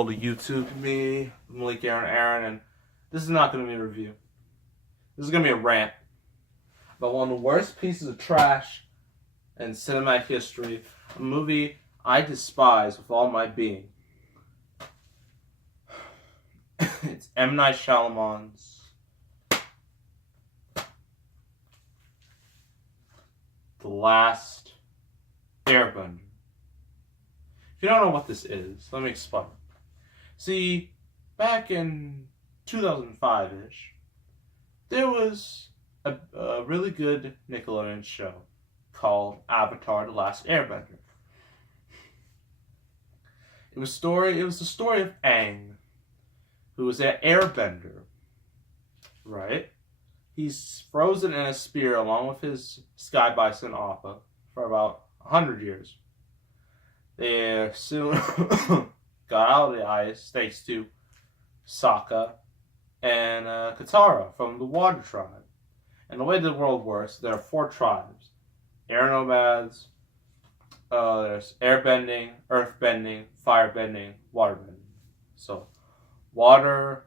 To YouTube, me, Malik Aaron, and this is not going to be a review. This is going to be a rant about one of the worst pieces of trash in cinematic history, a movie I despise with all my being. It's M. Night Shyamalan's The Last Airbender. If you don't know what this is, let me explain. See, back in 2005-ish, there was a really good Nickelodeon show called Avatar: The Last Airbender. It was the story of Aang, who was an airbender, right? He's frozen in a spear along with his sky bison Appa for about 100 years. They soon got out of the ice thanks to Sokka and Katara from the Water Tribe. And the way the world works, there are 4 tribes. Air nomads, there's airbending, earthbending, firebending, waterbending. So, water,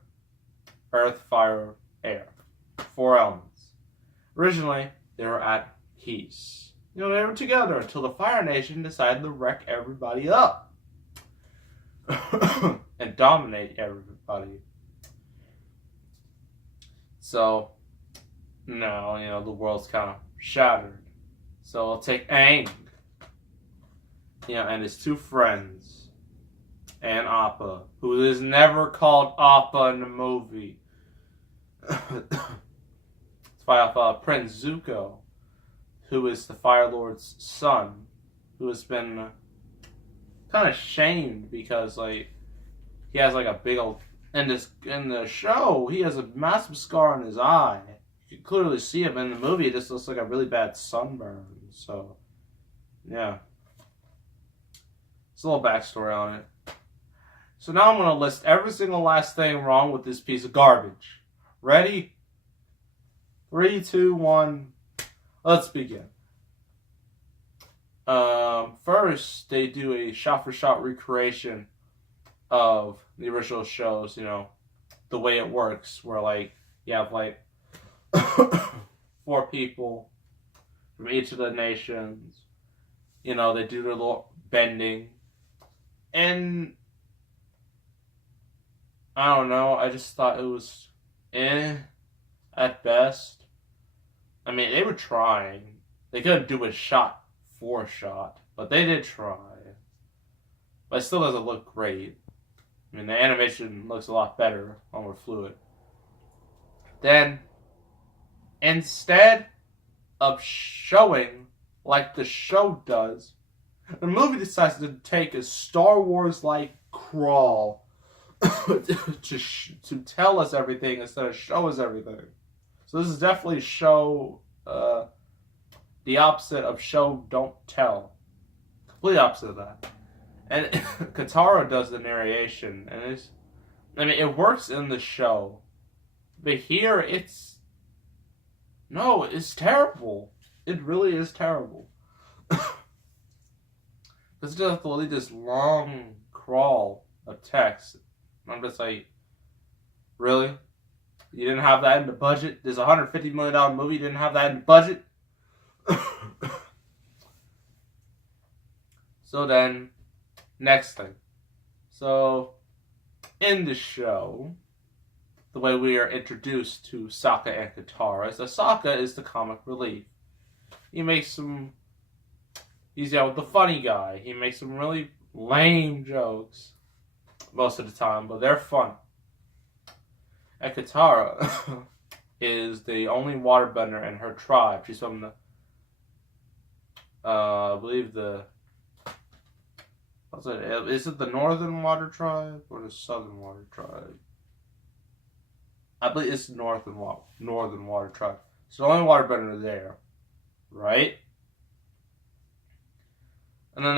earth, fire, air. 4 elements. Originally, they were at peace. They were together until the Fire Nation decided to wreck everybody up. And dominate everybody. So, now, the world's kind of shattered. So I'll take Aang, and his 2 friends, and Appa, who is never called Appa in the movie. It's by Prince Zuko, who is the Fire Lord's son, who has been kind of shamed because, he has, a big old... In the show, he has a massive scar on his eye. You can clearly see him. In the movie, it just looks like a really bad sunburn. So, yeah. It's a little backstory on it. So now I'm going to list every single last thing wrong with this piece of garbage. Ready? 3, 2, 1. Let's begin. First, they do a shot-for-shot recreation of the original shows, the way it works, where, you have, 4 people from each of the nations. They do their little bending. And, I don't know, I just thought it was at best. I mean, they were trying. They couldn't do a shot for shot, but they did try. But it still doesn't look great. I mean, the animation looks a lot better when we're fluid. Then, instead of showing like the show does, the movie decides to take a Star Wars-like crawl to tell us everything instead of show us everything. So this is definitely show, the opposite of show, don't tell. Complete opposite of that. And Katara does the narration, and it works in the show. But here, it's terrible. It really is terrible. Because you have to lead this long crawl of text. I'm just like, really? You didn't have that in the budget? This $150 million movie, you didn't have that in the budget? So then, next thing. So, in the show, the way we are introduced to Sokka and Katara is that Sokka is the comic relief. He makes he's the funny guy. He makes some really lame jokes most of the time, but they're fun. And Katara is the only waterbender in her tribe. She's from the, I believe is it the Northern Water Tribe or the Southern Water Tribe? I believe it's the Northern Water Tribe. So the only waterbender there, right? And then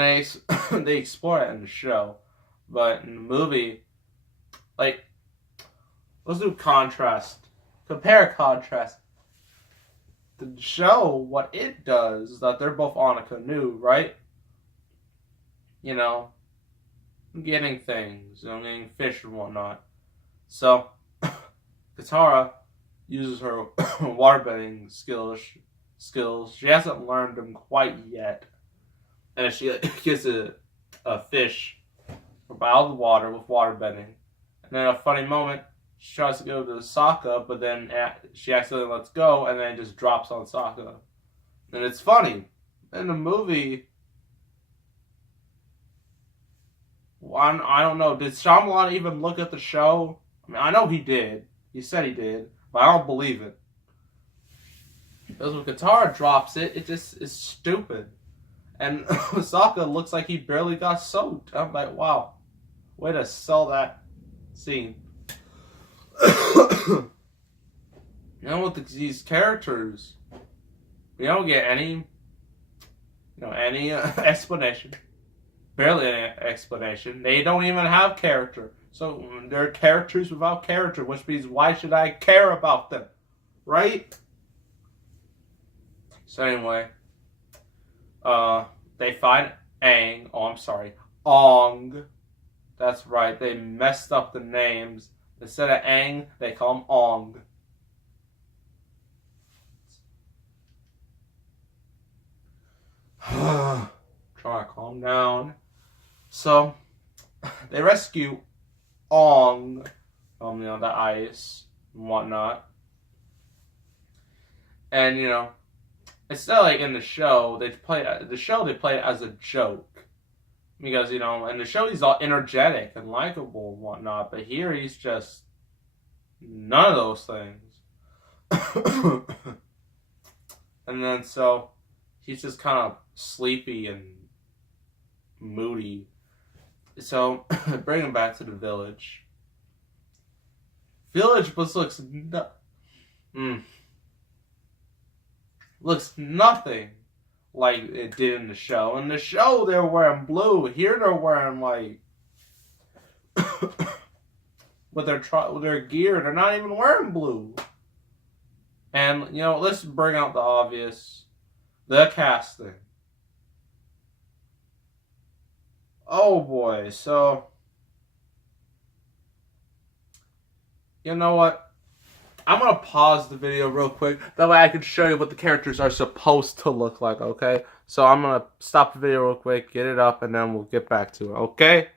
they explore it in the show, but in the movie, let's do compare contrast. The show, what it does is that they're both on a canoe, right? getting things, getting fish and whatnot. So, Katara uses her waterbending skills. She hasn't learned them quite yet. And she gets a fish from out of the water with waterbending. And then a funny moment, she tries to go to Sokka, but then she accidentally lets go, and then it just drops on Sokka. And it's funny. In the movie, I don't know, did Shyamalan even look at the show? I mean, I know he did. He said he did, but I don't believe it. Because when Katara drops it, it just is stupid. And Sokka looks like he barely got soaked. I'm like, wow. Way to sell that scene. You know, with these characters, we don't get any, explanation. Barely any explanation. They don't even have character. So they're characters without character, which means why should I care about them? Right? So anyway, they find Aang. Oh, I'm sorry. Ong. That's right. They messed up the names. Instead of Aang, they call him Ong. Try to calm down. So, they rescue Ong from, the ice and whatnot. And, instead of like in the show, they play it as a joke. Because, in the show he's all energetic and likable and whatnot, but here he's just none of those things. And then so he's just kind of sleepy and moody. So bring him back to the village. Village just looks nothing like it did in the show. In the show, they're wearing blue. Here, they're wearing like with their gear. They're not even wearing blue. And let's bring out the obvious: the casting. Oh boy! So you know what? I'm going to pause the video real quick. That way I can show you what the characters are supposed to look like, okay? So I'm going to stop the video real quick, get it up, and then we'll get back to it, okay?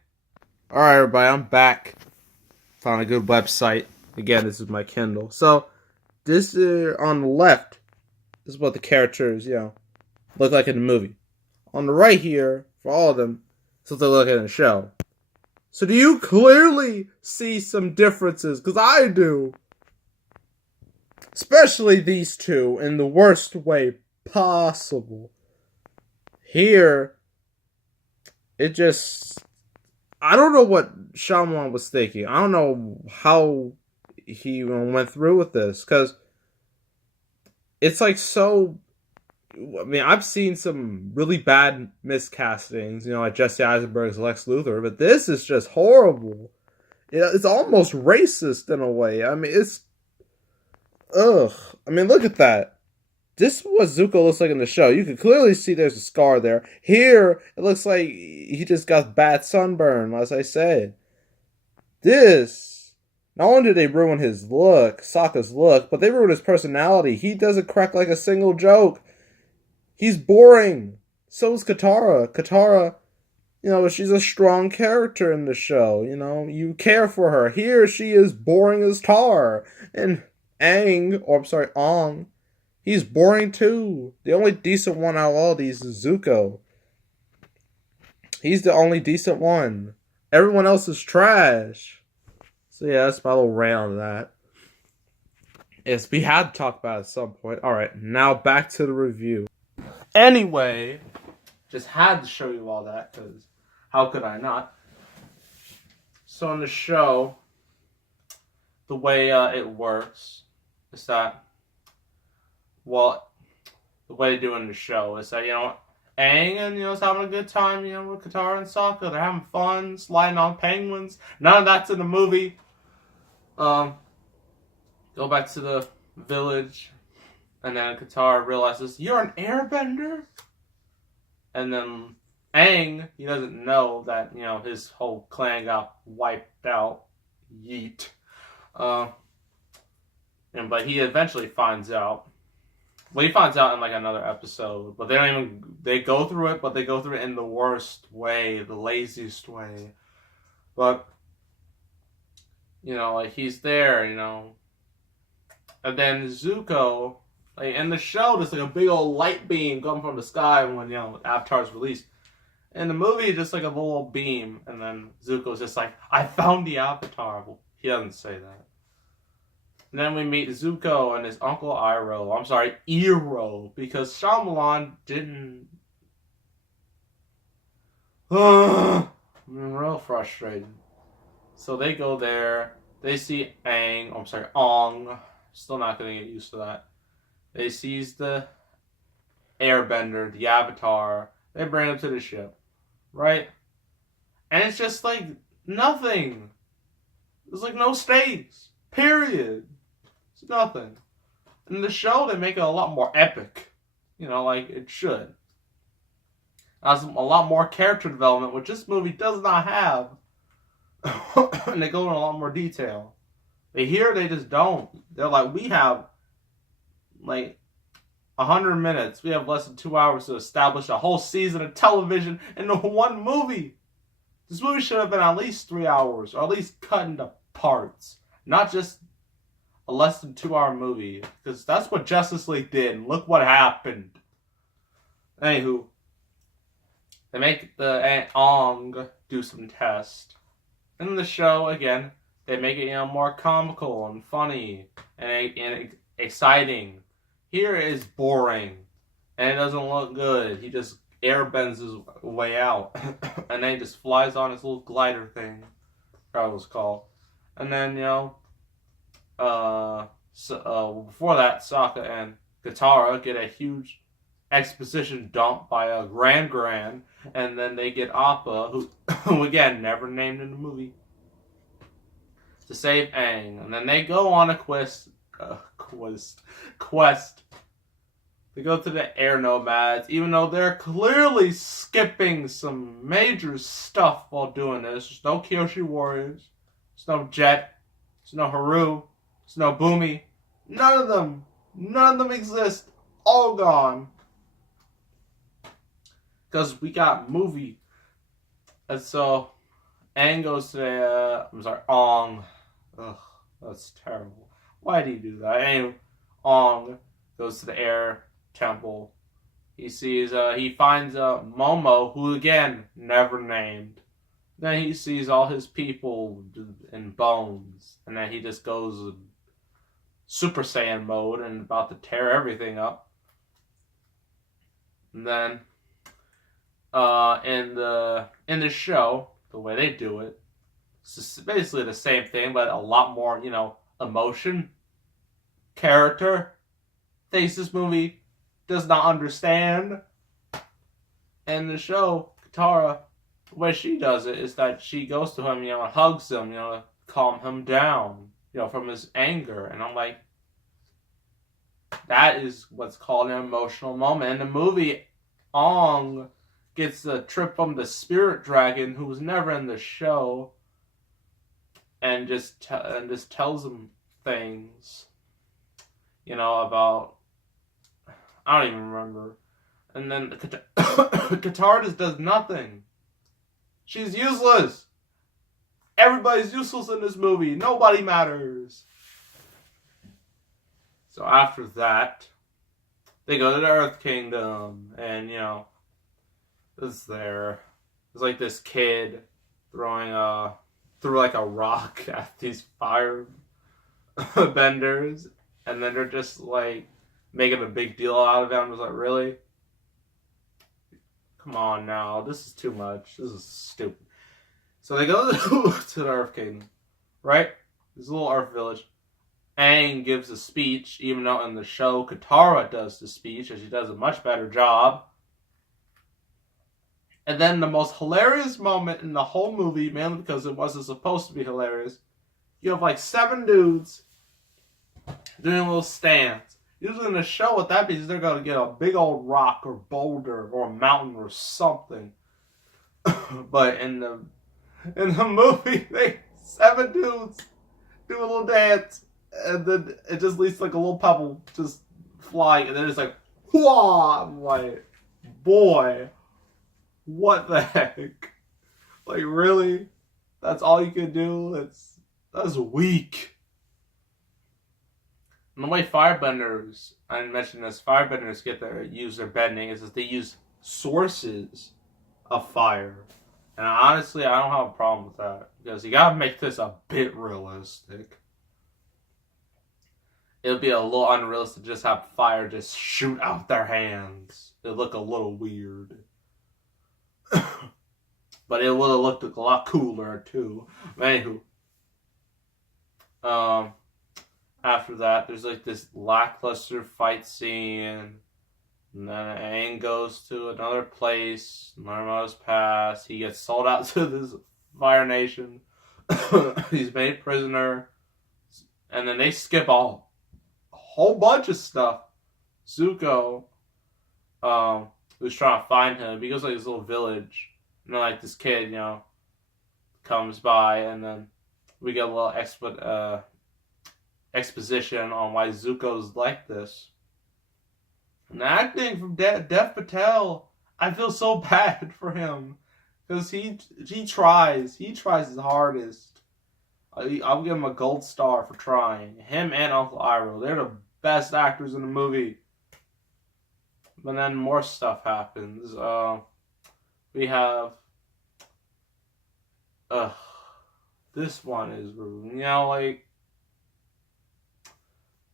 Alright, everybody, I'm back. Found a good website. Again, this is my Kindle. So, this is on the left. This is what the characters, look like in the movie. On the right here, for all of them, this is what they look like in the show. So do you clearly see some differences? Because I do. Especially these two in the worst way possible. Here, it just... I don't know what Shyamalan was thinking. I don't know how he went through with this. Because it's like so... I mean, I've seen some really bad miscastings. Like Jesse Eisenberg's Lex Luthor. But this is just horrible. It's almost racist in a way. I mean, it's... Ugh. I mean, look at that. This is what Zuko looks like in the show. You can clearly see there's a scar there. Here, it looks like he just got bad sunburn, as I said. This, not only did they ruin his look, Sokka's look, but they ruined his personality. He doesn't crack like a single joke. He's boring. So is Katara. Katara, she's a strong character in the show. You care for her. Here, she is boring as tar. And Ong, he's boring too. The only decent one out of all these is Zuko. He's the only decent one. Everyone else is trash. So yeah, that's my little rant on that. Yes, we had to talk about it at some point. Alright, now back to the review. Anyway, just had to show you all that, because how could I not? So in the show, the way it works is that, the way they do it in the show is that, Aang and, is having a good time, with Katara and Sokka. They're having fun, sliding on penguins. None of that's in the movie. Go back to the village, and then Katara realizes, you're an airbender? And then Aang, he doesn't know that, his whole clan got wiped out. Yeet. But he eventually finds out. Well, he finds out in like another episode, but they go through it, but they go through it in the worst way, the laziest way. But, like he's there, and then Zuko, like in the show, there's like a big old light beam coming from the sky when, Avatar's released. In the movie, it's just like a little beam, and then Zuko's just like, I found the Avatar. Well, he doesn't say that. And then we meet Zuko and his uncle Iroh, because Shyamalan didn't... I'm real frustrated. So they go there, they see Ong. Still not gonna get used to that. They seize the Airbender, the Avatar. They bring him to the ship, right? And it's just like nothing. There's like no stakes. Period. It's nothing. In the show, they make it a lot more epic. Like it should. Has a lot more character development, which this movie does not have. And they go in a lot more detail. Here, they just don't. They're like, we have like 100 minutes. We have less than 2 hours to establish a whole season of television in one movie. This movie should have been at least 3 hours, or at least cut into parts. Not just a less than 2 hour movie. Because that's what Justice League did. And look what happened. Anywho, they make the Ong do some tests. In the show, again, they make it, more comical and funny and exciting. Here it is boring, and it doesn't look good. He just airbends his way out, and then he just flies on his little glider thing, that was called. And then, before that, Sokka and Katara get a huge exposition dump by a Grand, and then they get Appa, who again, never named in the movie, to save Aang. And then they go on a quest. They go to the air nomads, even though they're clearly skipping some major stuff while doing this. There's no Kyoshi warriors. There's no Jet. There's no Haru. There's no Boomy. None of them exist. All gone. Because we got movie. And so, Aang goes to Ong. Ugh, that's terrible. Why did he do that? Anyway, Ong goes to the air temple. He finds Momo, who again, never named. Then he sees all his people in bones. And then he just goes Super Saiyan mode and about to tear everything up. And then, in the show, the way they do it, it's basically the same thing, but a lot more, emotion, character, things this movie does not understand. And the show, Katara, the way she does it is that she goes to him, and hugs him, to calm him down, from his anger. And I'm like, that is what's called an emotional moment. In the movie, Ong gets the trip from the spirit dragon, who was never in the show, and just tells him things, about, I don't even remember. And then Katara just does nothing. She's useless. Everybody's useless in this movie. Nobody matters. So after that, they go to the Earth Kingdom, and it's there. There's like this kid threw like a rock at these fire benders, and then they're just like making a big deal out of it. I was like, really? Come on now, this is too much. This is stupid. So they go to the Earth Kingdom, right? This little Earth village. Aang gives a speech, even though in the show Katara does the speech, and she does a much better job. And then the most hilarious moment in the whole movie, mainly because it wasn't supposed to be hilarious, you have like 7 dudes doing a little stance. Usually in the show, what that means is they're going to get a big old rock or boulder or a mountain or something. But in the movie, 7 dudes do a little dance, and then it just leads to like a little pebble just flying, and then it's like, whoa! I'm like, boy, what the heck? Like, really? That's all you can do? That's weak. And the way firebenders, I mentioned this, firebenders use their bending is that they use sources of fire. And honestly, I don't have a problem with that. Because you gotta make this a bit realistic. It would be a little unrealistic to just have fire just shoot out their hands. It'd look a little weird. But it would have looked a lot cooler too. Anywho. After that, there's like this lackluster fight scene. And then Aang goes to another place. Narma's past. He gets sold out to this Fire Nation. He's made prisoner. And then they skip a whole bunch of stuff. Zuko, who's trying to find him. He goes to like this little village. And then like this kid, comes by. And then we get a little exposition on why Zuko's like this. And the acting from Dev Patel, I feel so bad for him. Because he tries his hardest. I'll give him a gold star for trying. Him and Uncle Iroh, they're the best actors in the movie. But then more stuff happens. We have... this one is, like...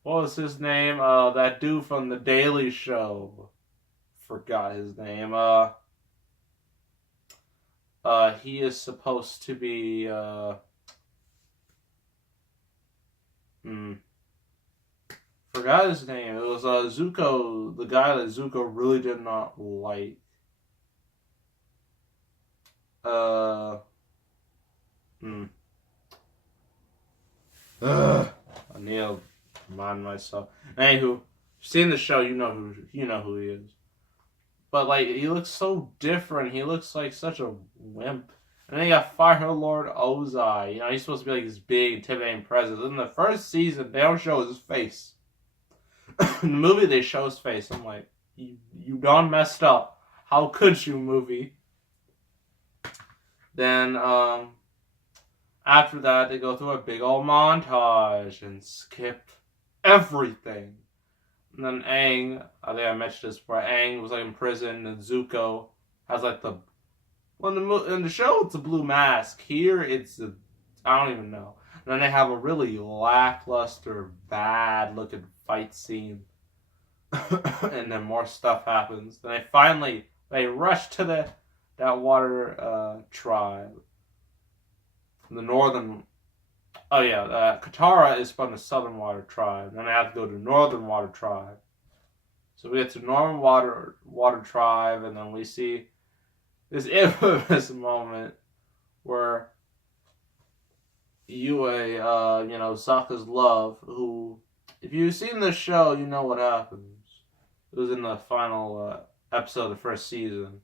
What was his name? That dude from The Daily Show. Forgot his name. He is supposed to be, forgot his name. It was, Zuko, the guy that Zuko really did not like. I need to remind myself. Anywho, you've seen the show, you know who he is. But like, he looks so different. He looks like such a wimp. And then you got Fire Lord Ozai. He's supposed to be like this big, intimidating presence. In the first season, they don't show his face. In the movie, they show his face. I'm like, you done messed up. How could you, movie? Then, after that, they go through a big old montage and skip everything. And then Aang, I think I mentioned this before, Aang was like in prison, and Zuko has like the... Well, in the show, it's a blue mask. Here, it's a... I don't even know. And then they have a really lackluster, bad-looking fight scene. And then more stuff happens. Then they rush to that water tribe. The northern... Oh yeah, Katara is from the Southern Water Tribe. Then I have to go to Northern Water Tribe. So we get to Northern Water Tribe, and then we see this infamous moment where Yue, Sokka's love, who, if you've seen the show, you know what happens. It was in the final episode of the first season.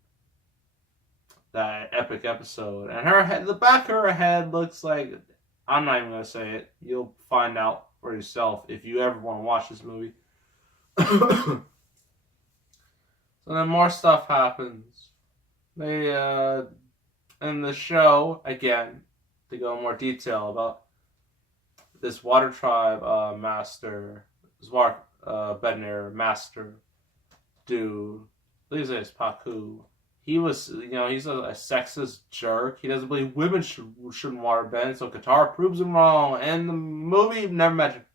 That epic episode. And her head, the back of her head looks like... I'm not even going to say it. You'll find out for yourself if you ever want to watch this movie. So then more stuff happens. They, in the show, again, to go in more detail about this water tribe master, this water bender master dude, I believe it's Paku. He was, he's a sexist jerk. He doesn't believe women shouldn't water bend, so Katara proves him wrong. And the movie, never mentioned.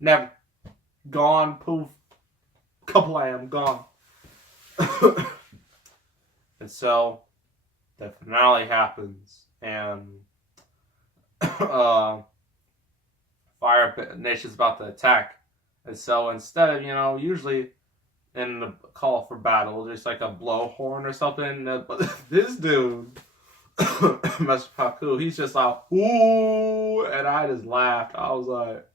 Never. Gone, poof. Kablam, gone. And so, the finale happens, and Fire Nation's about to attack. And so, instead of, usually... in the call for battle, just like a blowhorn or something. But this dude, Mr. Paku, he's just like, ooh, and I just laughed. I was like,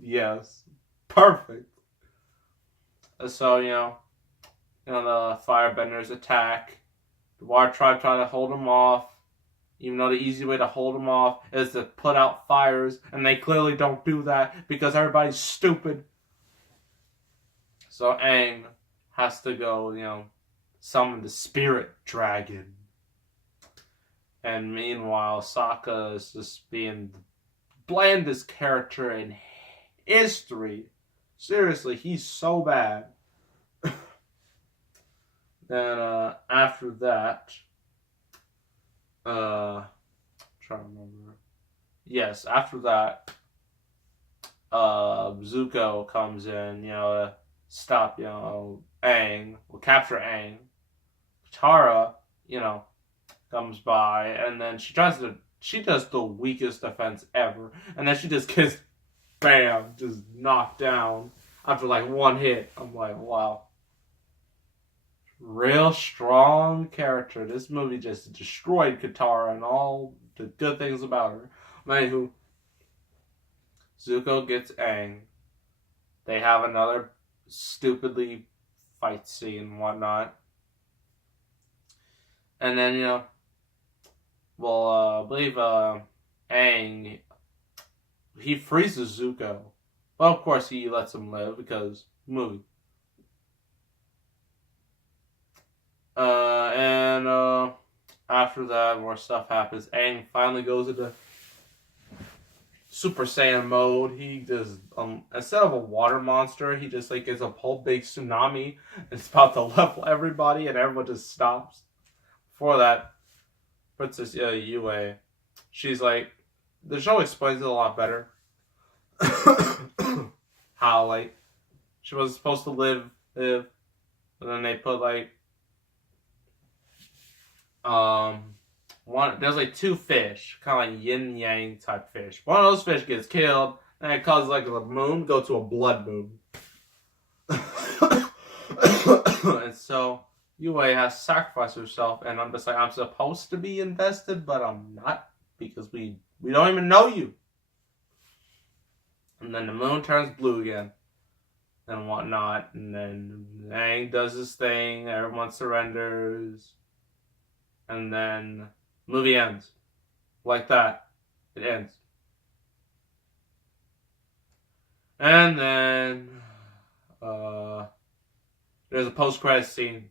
yes, perfect. So, the firebenders attack, The water tribe tried to hold them off, even though the easy way to hold them off is to put out fires, and they clearly don't do that because everybody's stupid. So Aang has to go, summon the spirit dragon. And meanwhile, Sokka is just being the blandest character in history. Seriously, he's so bad. Then after that, trying to remember. Yes, after that, Zuko comes in, to stop, Aang, will capture Aang. Katara, comes by, and then she does the weakest defense ever, and then she just gets, bam, just knocked down after like one hit. I'm like, wow. Real strong character. This movie just destroyed Katara and all the good things about her. Anywho, Zuko gets Aang. They have another stupidly fight scene and whatnot. And then, I believe Aang, he freezes Zuko. Well, of course, he lets him live because movie. And after that, more stuff happens. Aang finally goes into Super Saiyan mode. He just, instead of a water monster, he just gets a whole big tsunami. It's about to level everybody, and everyone just stops. Before that, Princess Yue, she's like, the show explains it a lot better. How she was supposed to live, and then they put there's two fish, kind of like yin yang type fish. One of those fish gets killed, and it causes the moon go to a blood moon. And so Yue has sacrificed herself, and I'm just like, I'm supposed to be invested, but I'm not, because we don't even know you. And then the moon turns blue again, and whatnot, and then Aang does his thing, everyone surrenders, and then movie ends. Like that. It ends. And then there's a post-credits scene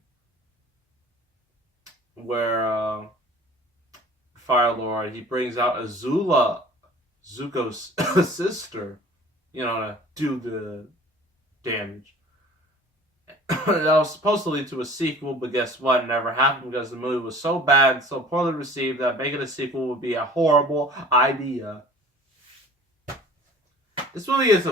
where Fire Lord, he brings out Azula, Zuko's sister, to do the damage. That was supposed to lead to a sequel, but guess what? It never happened because the movie was so bad, so poorly received, that making a sequel would be a horrible idea. This movie is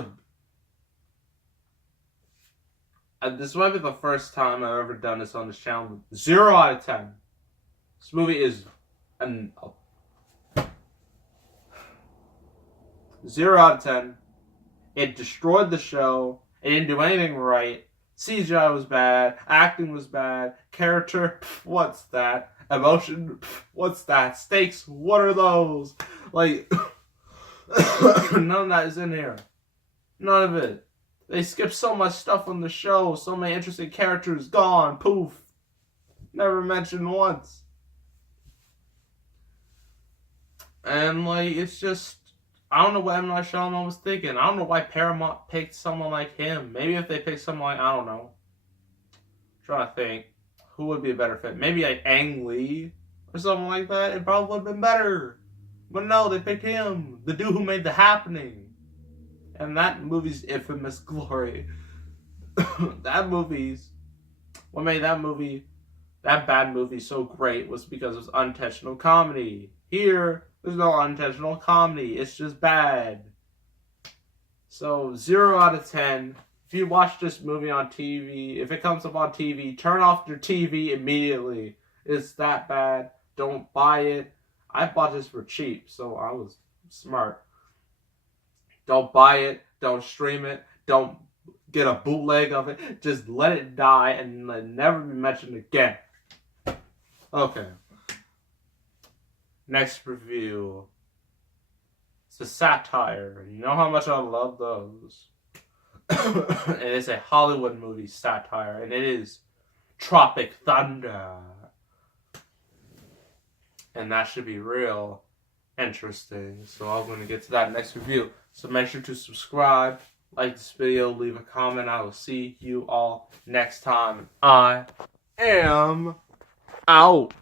this might be the first time I've ever done this on this channel. 0 out of 10. This movie is 0 out of 10. It destroyed the show. It didn't do anything right. CGI was bad. Acting was bad. Character, what's that? Emotion, what's that? Stakes, what are those? None of that is in here. None of it. They skipped so much stuff on the show. So many interesting characters gone. Poof. Never mentioned once. And it's just, I don't know what M. Night Shyamalan was thinking. I don't know why Paramount picked someone like him. Maybe if they picked someone I don't know. I'm trying to think. Who would be a better fit? Maybe Ang Lee or something like that. It probably would have been better. But no, they picked him. The dude who made The Happening. And that movie's infamous glory. What made that bad movie so great was because it was unintentional comedy. Here, there's no unintentional comedy. It's just bad. So, 0 out of 10. If you watch this movie on TV, if it comes up on TV, turn off your TV immediately. It's that bad. Don't buy it. I bought this for cheap, so I was smart. Don't buy it. Don't stream it. Don't get a bootleg of it. Just let it die and let it never be mentioned again. Okay. Next review. It's a satire. You know how much I love those. It is a Hollywood movie satire, and it is Tropic Thunder. And that should be real interesting. So I'm going to get to that next review. So make sure to subscribe, like this video, leave a comment. I will see you all next time. I am out.